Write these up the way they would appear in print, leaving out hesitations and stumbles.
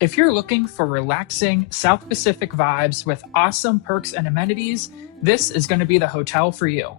If you're looking for relaxing South Pacific vibes with awesome perks and amenities, this is going to be the hotel for you.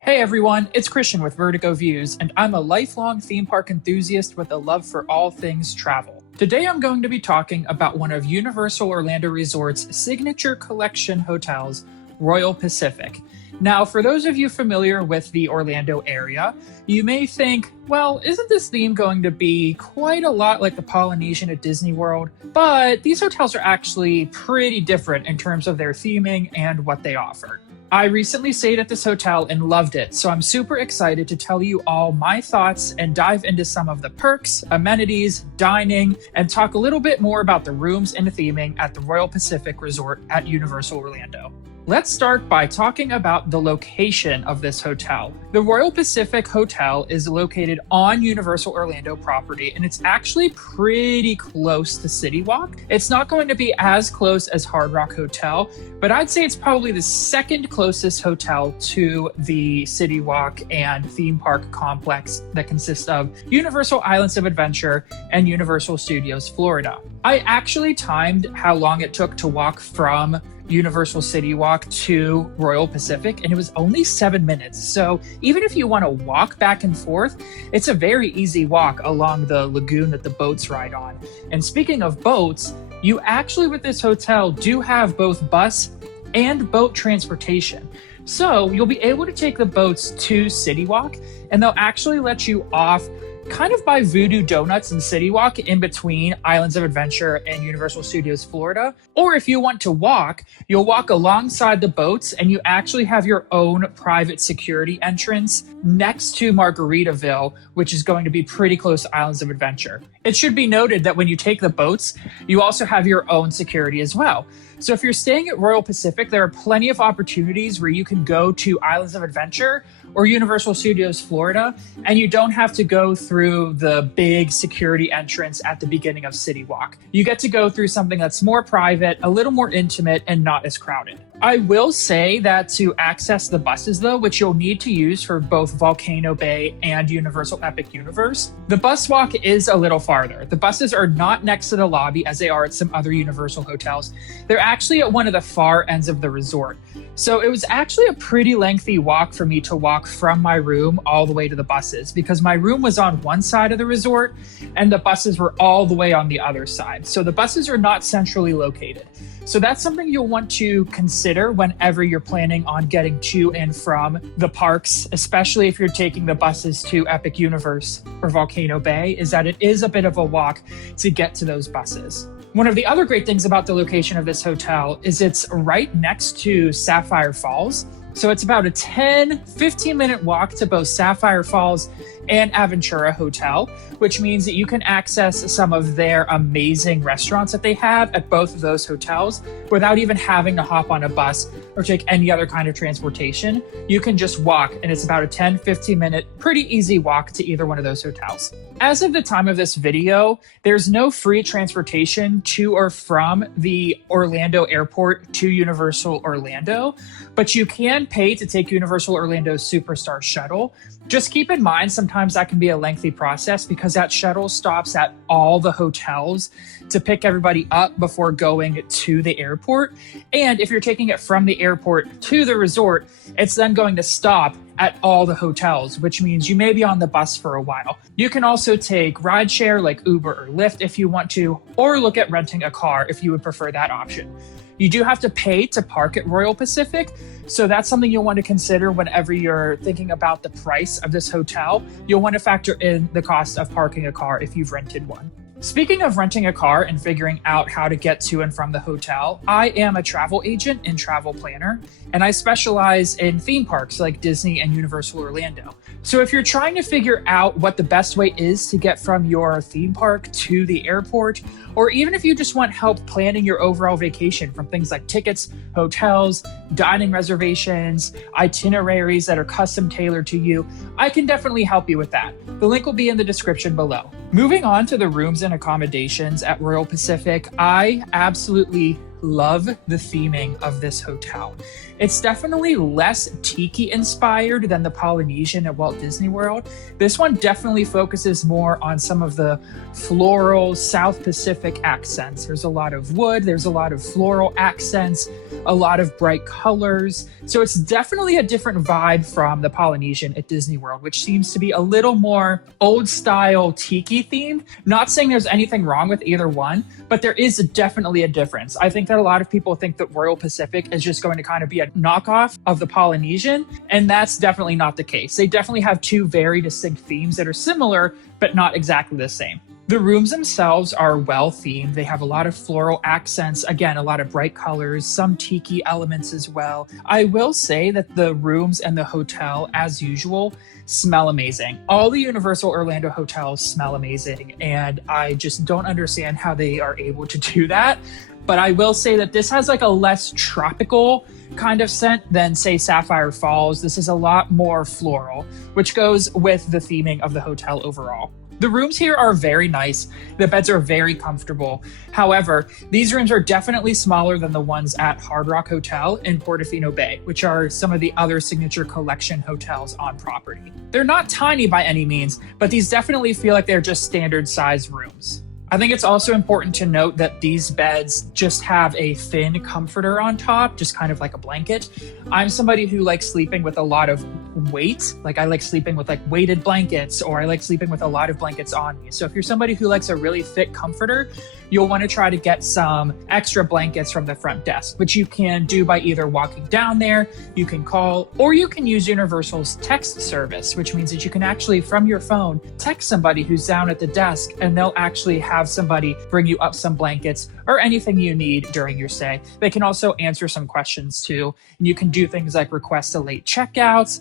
Hey everyone, it's Christian with Vertigo Views, and I'm a lifelong theme park enthusiast with a love for all things travel. Today I'm going to be talking about one of Universal Orlando Resort's signature collection hotels, Royal Pacific. Now, for those of you familiar with the Orlando area, you may think, well, isn't this theme going to be quite a lot like the Polynesian at Disney World? But these hotels are actually pretty different in terms of their theming and what they offer. I recently stayed at this hotel and loved it, so I'm super excited to tell you all my thoughts and dive into some of the perks, amenities, dining, and talk a little bit more about the rooms and theming at the Royal Pacific Resort at Universal Orlando. Let's start by talking about the location of this hotel. The Royal Pacific Hotel is located on Universal Orlando property, and it's actually pretty close to City Walk. It's not going to be as close as Hard Rock Hotel, but I'd say it's probably the second closest hotel to the City Walk and theme park complex that consists of Universal Islands of Adventure and Universal Studios Florida. I actually timed how long it took to walk from Universal City Walk to Royal Pacific, and it was only 7 minutes. So even if you want to walk back and forth, it's a very easy walk along the lagoon that the boats ride on. And speaking of boats, you actually with this hotel do have both bus and boat transportation. So you'll be able to take the boats to City Walk, and they'll actually let you off kind of by Voodoo Donuts and City Walk in between Islands of Adventure and Universal Studios Florida. Or if you want to walk, you'll walk alongside the boats and you actually have your own private security entrance next to Margaritaville, which is going to be pretty close to Islands of Adventure. It should be noted that when you take the boats, you also have your own security as well. So if you're staying at Royal Pacific, there are plenty of opportunities where you can go to Islands of Adventure or Universal Studios Florida, and you don't have to go through the big security entrance at the beginning of City Walk. You get to go through something that's more private, a little more intimate, and not as crowded. I will say that to access the buses though, which you'll need to use for both Volcano Bay and Universal Epic Universe, the bus walk is a little farther. The buses are not next to the lobby as they are at some other Universal hotels. They're actually at one of the far ends of the resort. So it was actually a pretty lengthy walk for me to walk from my room all the way to the buses because my room was on one side of the resort and the buses were all the way on the other side. So the buses are not centrally located. So that's something you'll want to consider whenever you're planning on getting to and from the parks, especially if you're taking the buses to Epic Universe or Volcano Bay, is that it is a bit of a walk to get to those buses. One of the other great things about the location of this hotel is it's right next to Sapphire Falls. So it's about a 10-15 minute walk to both Sapphire Falls and Aventura Hotel, which means that you can access some of their amazing restaurants that they have at both of those hotels without even having to hop on a bus or take any other kind of transportation. You can just walk, and it's about a 10-15 minute, pretty easy walk to either one of those hotels. As of the time of this video, there's no free transportation to or from the Orlando airport to Universal Orlando, but you can pay to take Universal Orlando's Superstar Shuttle. Just keep in mind, sometimes that can be a lengthy process because that shuttle stops at all the hotels to pick everybody up before going to the airport. And if you're taking it from the airport to the resort, it's then going to stop at all the hotels, which means you may be on the bus for a while. You can also take rideshare like Uber or Lyft if you want to, or look at renting a car if you would prefer that option. You do have to pay to park at Royal Pacific, so that's something you'll want to consider whenever you're thinking about the price of this hotel. You'll want to factor in the cost of parking a car if you've rented one. Speaking of renting a car and figuring out how to get to and from the hotel, I am a travel agent and travel planner, and I specialize in theme parks like Disney and Universal Orlando. So if you're trying to figure out what the best way is to get from your theme park to the airport, or even if you just want help planning your overall vacation from things like tickets, hotels, dining reservations, itineraries that are custom tailored to you, I can definitely help you with that. The link will be in the description below. Moving on to the rooms and accommodations at Royal Pacific, I absolutely love the theming of this hotel. It's definitely less tiki inspired than the Polynesian at Walt Disney World. This one definitely focuses more on some of the floral South Pacific accents. There's a lot of wood, there's a lot of floral accents, a lot of bright colors. So it's definitely a different vibe from the Polynesian at Disney World, which seems to be a little more old style tiki themed. Not saying there's anything wrong with either one, but there is definitely a difference. I think that a lot of people think that Royal Pacific is just going to kind of be a knockoff of the Polynesian, and that's definitely not the case. They definitely have two very distinct themes that are similar, but not exactly the same. The rooms themselves are well themed. They have a lot of floral accents, again, a lot of bright colors, some tiki elements as well. I will say that the rooms and the hotel, as usual, smell amazing. All the Universal Orlando hotels smell amazing, and I just don't understand how they are able to do that. But I will say that this has like a less tropical kind of scent than, say, Sapphire Falls. This is a lot more floral, which goes with the theming of the hotel overall. The rooms here are very nice. The beds are very comfortable. However, these rooms are definitely smaller than the ones at Hard Rock Hotel in Portofino Bay, which are some of the other Signature Collection hotels on property. They're not tiny by any means, but these definitely feel like they're just standard size rooms. I think it's also important to note that these beds just have a thin comforter on top, just kind of like a blanket. I'm somebody who likes sleeping with a lot of weight. Like I like sleeping with like weighted blankets, or I like sleeping with a lot of blankets on me. So if you're somebody who likes a really thick comforter, you'll want to try to get some extra blankets from the front desk, which you can do by either walking down there, you can call, or you can use Universal's text service, which means that you can actually, from your phone, text somebody who's down at the desk, and they'll actually have somebody bring you up some blankets or anything you need during your stay. They can also answer some questions too. And you can do things like request a late checkouts.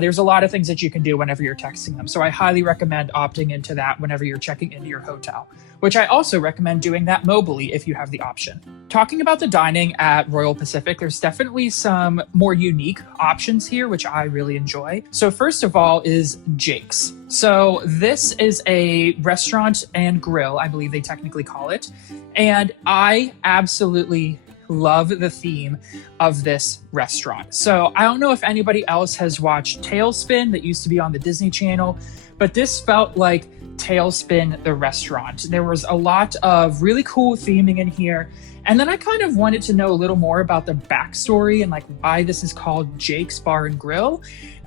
There's a lot of things that you can do whenever you're texting them. So I highly recommend opting into that whenever you're checking into your hotel, which I also recommend doing that mobily if you have the option. Talking about the dining at Royal Pacific, there's definitely some more unique options here, which I really enjoy. So first of all is Jake's. So this is a restaurant and grill, I believe they technically call it. And I absolutely love the theme of this restaurant. So I don't know if anybody else has watched Tailspin that used to be on the Disney Channel, but this felt like Tailspin the restaurant. There was a lot of really cool theming in here. And then I kind of wanted to know a little more about the backstory and like why this is called Jake's Bar and Grill.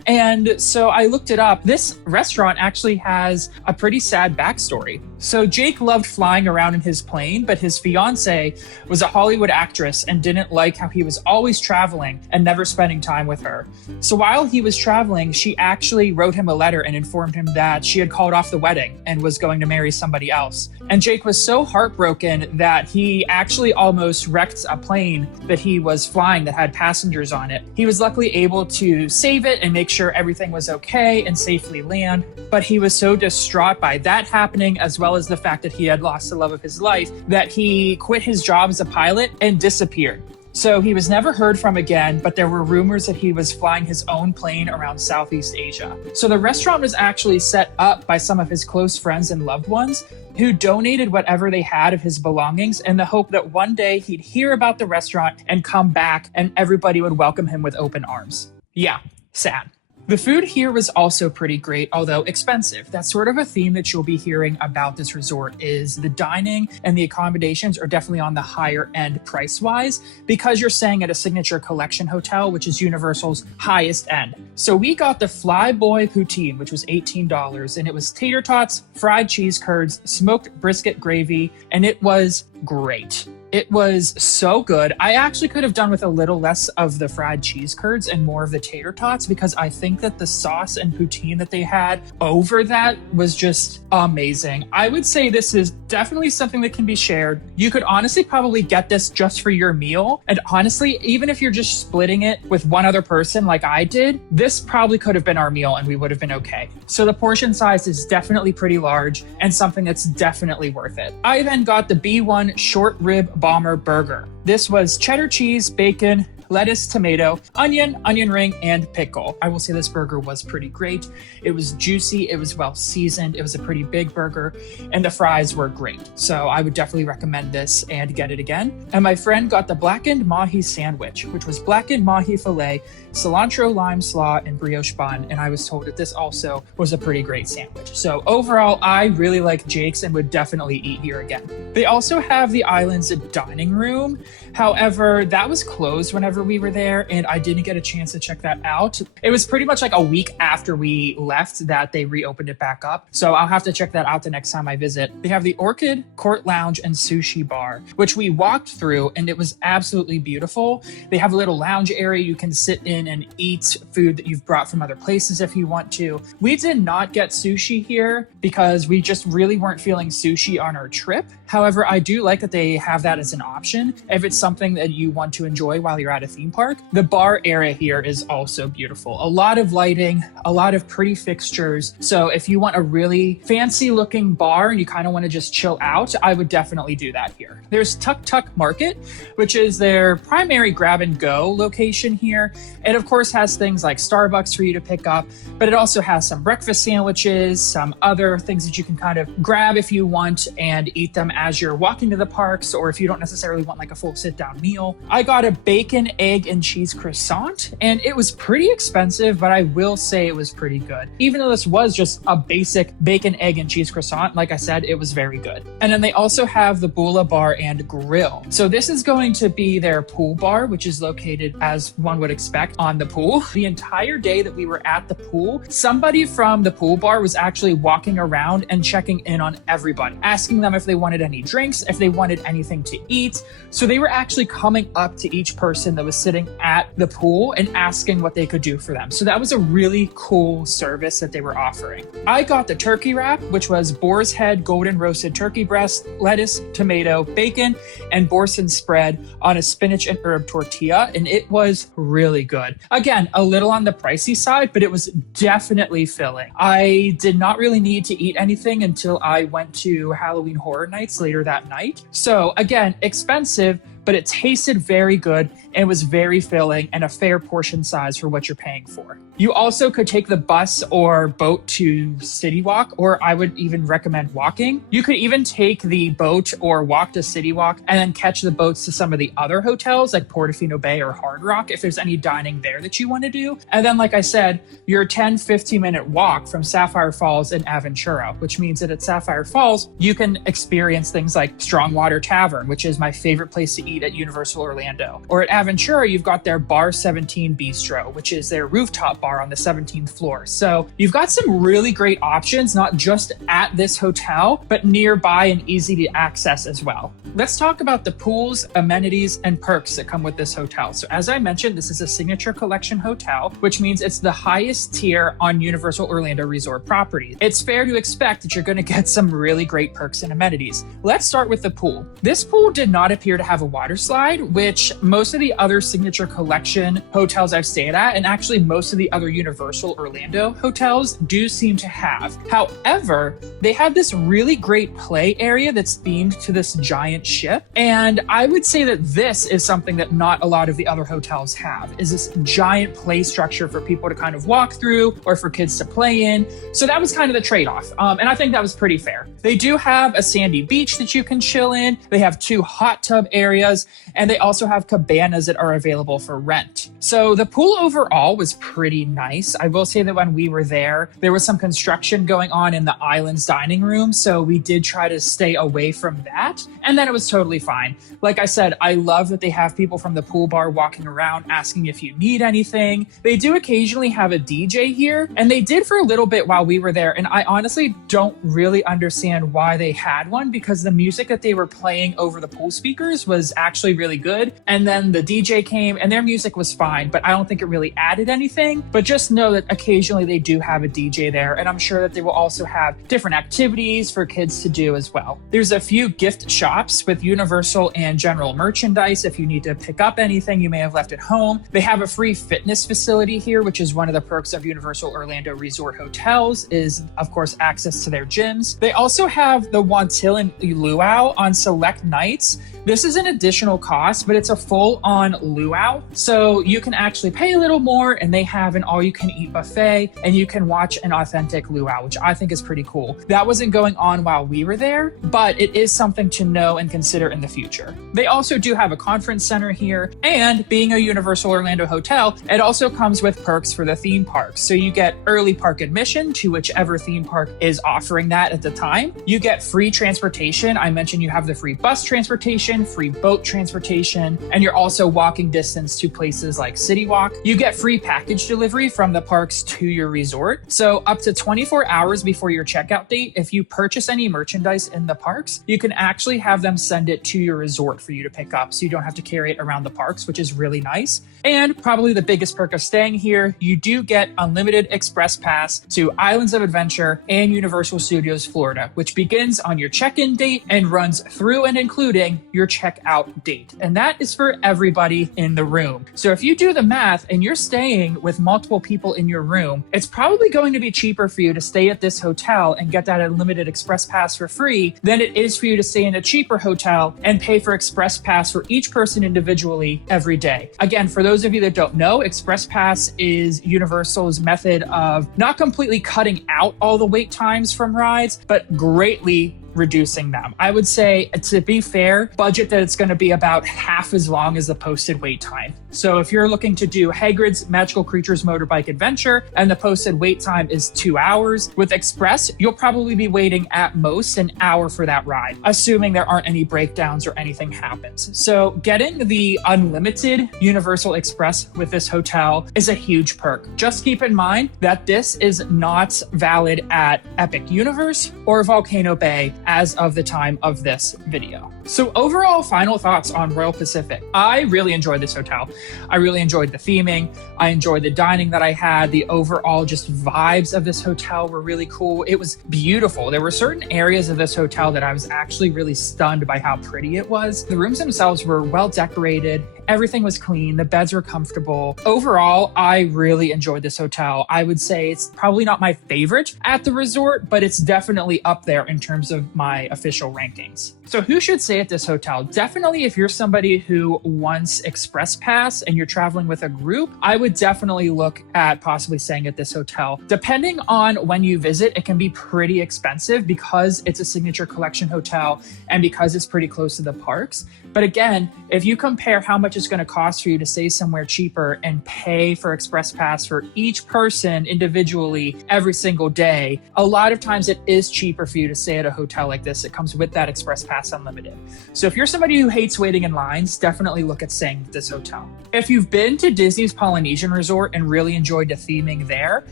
And so I looked it up. This restaurant actually has a pretty sad backstory. So Jake loved flying around in his plane, but his fiance was a Hollywood actress and didn't like how he was always traveling and never spending time with her. So while he was traveling, she actually wrote him a letter and informed him that she had called off the wedding and was going to marry somebody else. And Jake was so heartbroken that he actually almost wrecked a plane that he was flying that had passengers on it. He was luckily able to save it and make sure everything was okay and safely land, but he was so distraught by that happening, as well as the fact that he had lost the love of his life, that he quit his job as a pilot and disappeared. So he was never heard from again, but there were rumors that he was flying his own plane around Southeast Asia. So the restaurant was actually set up by some of his close friends and loved ones who donated whatever they had of his belongings in the hope that one day he'd hear about the restaurant and come back and everybody would welcome him with open arms. Yeah, sad. The food here was also pretty great, although expensive. That's sort of a theme that you'll be hearing about this resort, is the dining and the accommodations are definitely on the higher end price-wise because you're staying at a Signature Collection hotel, which is Universal's highest end. So we got the Flyboy Poutine, which was $18, and it was tater tots, fried cheese curds, smoked brisket gravy, and it was great. It was so good. I actually could have done with a little less of the fried cheese curds and more of the tater tots because I think that the sauce and poutine that they had over that was just amazing. I would say this is definitely something that can be shared. You could honestly probably get this just for your meal. And honestly, even if you're just splitting it with one other person like I did, this probably could have been our meal and we would have been okay. So the portion size is definitely pretty large and something that's definitely worth it. I then got the B1 short rib bomber burger. This was cheddar cheese, bacon, lettuce, tomato, onion ring, and pickle. I will say this burger was pretty great. It was juicy, it was well seasoned, it was a pretty big burger, and the fries were great. So I would definitely recommend this and get it again. And my friend got the blackened mahi sandwich, which was blackened mahi fillet, cilantro lime slaw, and brioche bun. And I was told that this also was a pretty great sandwich. So overall, I really like Jake's and would definitely eat here again. They also have the island's dining room. However, that was closed whenever we were there, and I didn't get a chance to check that out. It was pretty much like a week after we left that they reopened it back up. So I'll have to check that out the next time I visit. They have the Orchid Court Lounge and Sushi Bar, which we walked through, and it was absolutely beautiful. They have a little lounge area you can sit in and eat food that you've brought from other places if you want to. We did not get sushi here because we just really weren't feeling sushi on our trip. However, I do like that they have that as an option if it's something that you want to enjoy while you're at a theme park. The bar area here is also beautiful. A lot of lighting, a lot of pretty fixtures. So if you want a really fancy looking bar and you kind of want to just chill out, I would definitely do that here. There's Tuk Tuk Market, which is their primary grab and go location here. It of course has things like Starbucks for you to pick up, but it also has some breakfast sandwiches, some other things that you can kind of grab if you want and eat them as you're walking to the parks, or if you don't necessarily want like a full sit down meal. I got a bacon, egg, and cheese croissant, and it was pretty expensive, but I will say it was pretty good. Even though this was just a basic bacon, egg, and cheese croissant, like I said, it was very good. And then they also have the Bula Bar and Grill. So this is going to be their pool bar, which is located, as one would expect, on the pool. The entire day that we were at the pool, somebody from the pool bar was actually walking around and checking in on everybody, asking them if they wanted any drinks, if they wanted anything to eat. So they were actually coming up to each person that was sitting at the pool and asking what they could do for them. So that was a really cool service that they were offering. I got the turkey wrap, which was boar's head, golden roasted turkey breast, lettuce, tomato, bacon, and boursin spread on a spinach and herb tortilla, and it was really good. Again, a little on the pricey side, but it was definitely filling. I did not really need to eat anything until I went to Halloween Horror Nights later that night. So again, expensive, but it tasted very good and was very filling and a fair portion size for what you're paying for. You also could take the bus or boat to City Walk, or I would even recommend walking. You could even take the boat or walk to City Walk and then catch the boats to some of the other hotels like Portofino Bay or Hard Rock if there's any dining there that you want to do. And then, like I said, your 10-15 minute walk from Sapphire Falls and Aventura, which means that at Sapphire Falls, you can experience things like Strongwater Tavern, which is my favorite place to eat at Universal Orlando. Or at Aventura, you've got their Bar 17 Bistro, which is their rooftop bar on the 17th floor. So you've got some really great options, not just at this hotel, but nearby and easy to access as well. Let's talk about the pools, amenities, and perks that come with this hotel. So as I mentioned, this is a Signature Collection hotel, which means it's the highest tier on Universal Orlando Resort properties. It's fair to expect that you're going to get some really great perks and amenities. Let's start with the pool. This pool did not appear to have a water slide, which most of the other Signature Collection hotels I've stayed at, and actually most of the other Universal Orlando hotels, do seem to have. However, they had this really great play area that's themed to this giant ship, and I would say that this is something that not a lot of the other hotels have, is this giant play structure for people to kind of walk through or for kids to play in. So that was kind of the trade-off, and I think that was pretty fair. They do have a sandy beach that you can chill in. They have 2 hot tub areas, and they also have cabanas that are available for rent. So the pool overall was pretty nice. I will say that when we were there was some construction going on in the island's dining room, so we did try to stay away from that, and then it was totally fine. Like I said, I love that they have people from the pool bar walking around asking if you need anything. They do occasionally have a DJ here, and they did for a little bit while we were there, and I honestly don't really understand why they had one, because the music that they were playing over the pool speakers was actually really good, and then the DJ came and their music was fine, but I don't think it really added anything. But just know that occasionally they do have a DJ there, and I'm sure that they will also have different activities for kids to do as well. There's a few gift shops with Universal and general merchandise if you need to pick up anything you may have left at home. They have a free fitness facility here, which is one of the perks of Universal Orlando Resort hotels, is of course access to their gyms. They also have the Wantil and Luau on select nights, This is an additional cost, but it's a full-on luau. So you can actually pay a little more and they have an all-you-can-eat buffet and you can watch an authentic luau, which I think is pretty cool. That wasn't going on while we were there, but it is something to know and consider in the future. They also do have a conference center here, and being a Universal Orlando hotel, it also comes with perks for the theme parks. So you get early park admission to whichever theme park is offering that at the time. You get free transportation. I mentioned you have the free bus transportation, free boat transportation, and you're also walking distance to places like City Walk. You get free package delivery from the parks to your resort. So up to 24 hours before your checkout date, if you purchase any merchandise in the parks, you can actually have them send it to your resort for you to pick up. So you don't have to carry it around the parks, which is really nice. And probably the biggest perk of staying here, you do get unlimited express pass to Islands of Adventure and Universal Studios Florida, which begins on your check-in date and runs through and including your checkout date. And that is for everybody in the room. So if you do the math and you're staying with multiple people in your room, it's probably going to be cheaper for you to stay at this hotel and get that unlimited express pass for free than it is for you to stay in a cheaper hotel and pay for express pass for each person individually every day. Again, for those of you that don't know, express pass is Universal's method of not completely cutting out all the wait times from rides, but greatly reducing them. I would say, to be fair, budget that it's going to be about half as long as the posted wait time. So if you're looking to do Hagrid's Magical Creatures Motorbike Adventure and the posted wait time is 2 hours, with Express, you'll probably be waiting at most an hour for that ride, assuming there aren't any breakdowns or anything happens. So getting the unlimited Universal Express with this hotel is a huge perk. Just keep in mind that this is not valid at Epic Universe or Volcano Bay as of the time of this video. So overall, final thoughts on Royal Pacific. I really enjoyed this hotel. I really enjoyed the theming. I enjoyed the dining that I had. The overall just vibes of this hotel were really cool. It was beautiful. There were certain areas of this hotel that I was actually really stunned by how pretty it was. The rooms themselves were well decorated. Everything was clean. The beds were comfortable. Overall, I really enjoyed this hotel. I would say it's probably not my favorite at the resort, but it's definitely up there in terms of my official rankings. So who should stay at this hotel? Definitely if you're somebody who wants Express Pass and you're traveling with a group, I would definitely look at possibly staying at this hotel. Depending on when you visit, it can be pretty expensive because it's a Signature Collection hotel and because it's pretty close to the parks. But again, if you compare how much it's going to cost for you to stay somewhere cheaper and pay for Express Pass for each person individually every single day, a lot of times it is cheaper for you to stay at a hotel like this. It comes with that Express Pass Unlimited. So if you're somebody who hates waiting in lines, definitely look at staying at this hotel. If you've been to Disney's Polynesian Resort and really enjoyed the theming there,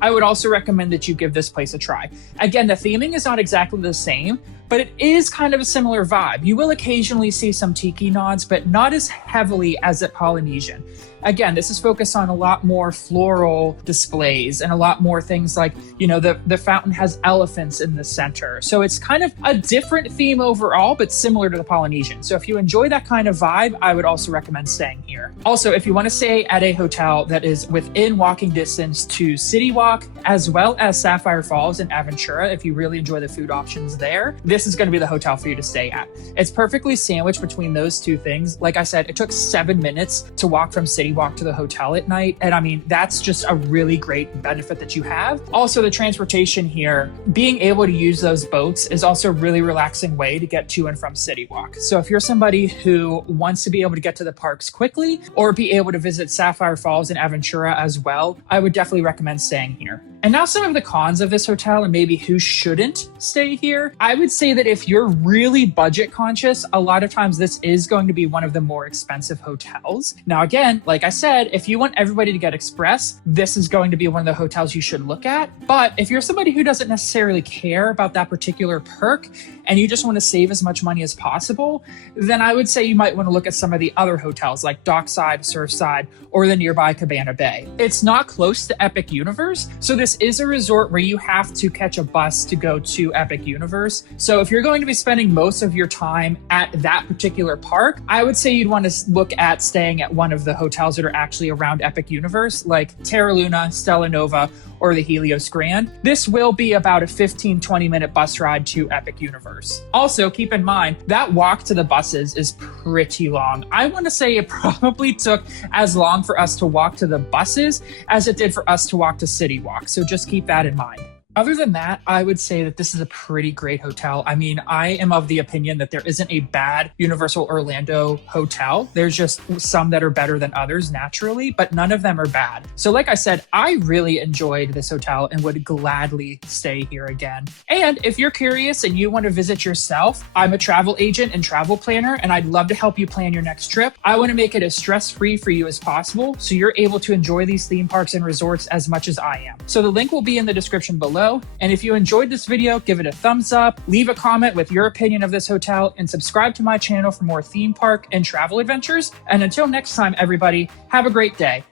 I would also recommend that you give this place a try. Again, the theming is not exactly the same, but it is kind of a similar vibe. You will occasionally see some tiki nods, but not as heavily as at Polynesian. Again, this is focused on a lot more floral displays and a lot more things like, you know, the fountain has elephants in the center. So it's kind of a different theme overall, but similar to the Polynesian. So if you enjoy that kind of vibe, I would also recommend staying here. Also, if you want to stay at a hotel that is within walking distance to City Walk, as well as Sapphire Falls and Aventura, if you really enjoy the food options there, this is going to be the hotel for you to stay at. It's perfectly sandwiched between those two things. Like I said, it took 7 minutes to walk from City Walk to the hotel at night. And I mean, that's just a really great benefit that you have. Also, the transportation here, being able to use those boats is also a really relaxing way to get to and from City Walk. So if you're somebody who wants to be able to get to the parks quickly or be able to visit Sapphire Falls and Aventura as well, I would definitely recommend staying here. And now some of the cons of this hotel and maybe who shouldn't stay here. I would say that if you're really budget conscious, a lot of times this is going to be one of the more expensive hotels. Now, again, like I said, if you want everybody to get Express, this is going to be one of the hotels you should look at. But if you're somebody who doesn't necessarily care about that particular perk and you just want to save as much money as possible, then I would say you might want to look at some of the other hotels like Dockside, Surfside, or the nearby Cabana Bay. It's not close to Epic Universe, so this is a resort where you have to catch a bus to go to Epic Universe. So if you're going to be spending most of your time at that particular park, I would say you'd want to look at staying at one of the hotels that are actually around Epic Universe, like Terra Luna, Stella Nova, or the Helios Grand, this will be about a 15-20 minute bus ride to Epic Universe. Also, keep in mind that walk to the buses is pretty long. I want to say it probably took as long for us to walk to the buses as it did for us to walk to City Walk, so just keep that in mind. Other than that, I would say that this is a pretty great hotel. I mean, I am of the opinion that there isn't a bad Universal Orlando hotel. There's just some that are better than others naturally, but none of them are bad. So like I said, I really enjoyed this hotel and would gladly stay here again. And if you're curious and you want to visit yourself, I'm a travel agent and travel planner, and I'd love to help you plan your next trip. I want to make it as stress-free for you as possible so you're able to enjoy these theme parks and resorts as much as I am. So the link will be in the description below. And if you enjoyed this video, give it a thumbs up, leave a comment with your opinion of this hotel, and subscribe to my channel for more theme park and travel adventures. And until next time, everybody, have a great day.